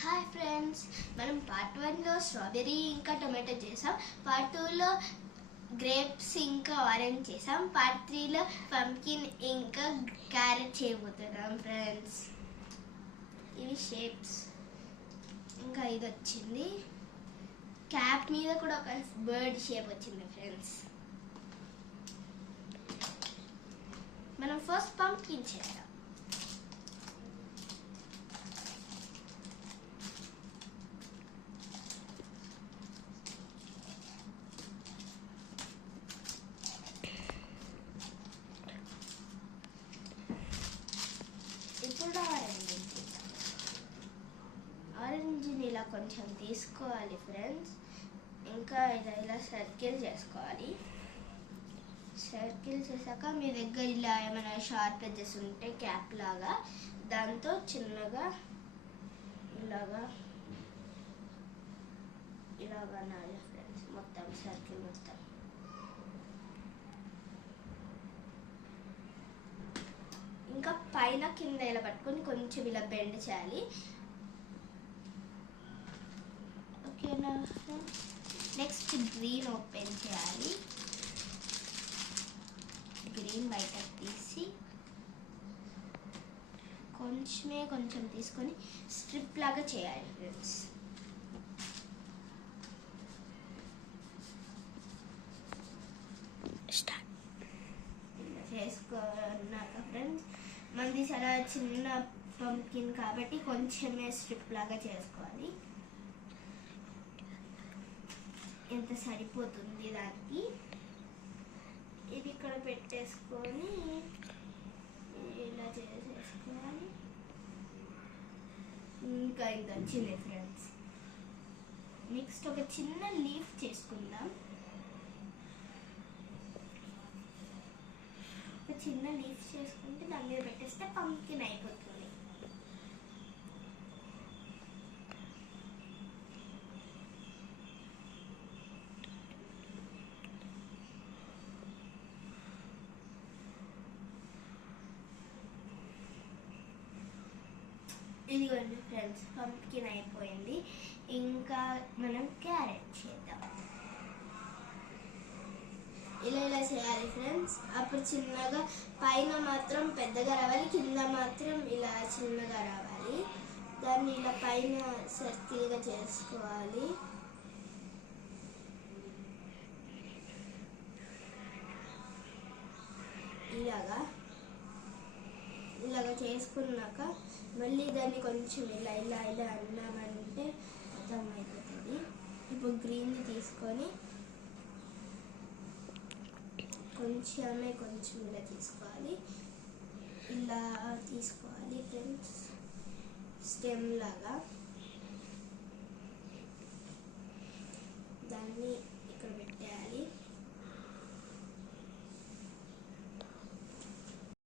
Hi friends, మనం part 1లో strawberry ఇంకా tomato చేసాం. పార్ట్ 2లో గ్రేప్స్ ఇంకా ఆరెంజ్ చేసాం. పార్ట్ 3లో పంకిన్ ఇంకా క్యారెట్ చేయబోతున్నాం ఫ్రెండ్స్. ఇవి షేప్స్. ఇంకా ఇది వచ్చింది, క్యాప్ మీద కూడా ఒక బర్డ్ షేప్ వచ్చింది ఫ్రెండ్స్. మనం ఫస్ట్ పంకిన్ చేద్దాం. ఇప్పుడు ఆరెంజ్ని ఇలా కొంచెం తీసుకోవాలి ఫ్రెండ్స్. ఇంకా ఇలా సర్కిల్ చేసుకోవాలి. సర్కిల్ చేశాక మీ దగ్గర ఇలా ఏమైనా షార్ప్ ఎడ్జెస్ ఉంటే క్యాప్ లాగా దాంతో చిన్నగా ఇలాగా అనాలి ఫ్రెండ్స్. మొత్తం సర్కిల్ మొత్తం ఇంకా పైన కింద ఇలా పట్టుకొని కొంచెం ఇలా బెండ్ చేయాలి. ఓకేనా? నెక్స్ట్ గ్రీన్ ఓపెన్ చేయాలి. గ్రీన్ బయటకు తీసి కొంచెం తీసుకొని స్ట్రిప్ లాగా చేయాలి ఫ్రెండ్స్. చేసుకున్నాక ఫ్రెండ్స్, మనది చాలా చిన్న పంకిన్ కాబట్టి కొంచెమే స్ట్రిప్ లాగా చేసుకోవాలి. ఎంత సరిపోతుంది దానికి. ఇది ఇక్కడ పెట్టేసుకొని ఇలా చేసేసుకోవాలి. ఇంకా ఇది వచ్చింది ఫ్రెండ్స్. నెక్స్ట్ ఒక చిన్న లీఫ్ చేసుకుందాం. చిన్న లీఫ్ చేసుకుంటే దాని మీద పెట్టేస్తే పంకిన్ అయిపోతుంది. ఇదిగోండి ఫ్రెండ్స్, పంకిన్ అయిపోయింది. ఇంకా మనం క్యారెట్ చేద్దాం. ఇలా చేయాలి ఫ్రెండ్స్. అప్పుడు చిన్నగా పైన మాత్రం పెద్దగా రావాలి, కింద మాత్రం ఇలా చిన్నగా రావాలి. దాన్ని ఇలా పైన సర్కిల్గా చేసుకోవాలి. ఇలాగా చేసుకున్నాక మళ్ళీ దాన్ని కొంచెం ఇలా అన్నామంటే అర్థమైపోతుంది. ఇప్పుడు గ్రీన్ని తీసుకొని కొంచెం ఇలా తీసుకోవాలి. ఇలా తీసుకోవాలి ఫ్రెండ్స్, స్టెమ్ లాగా.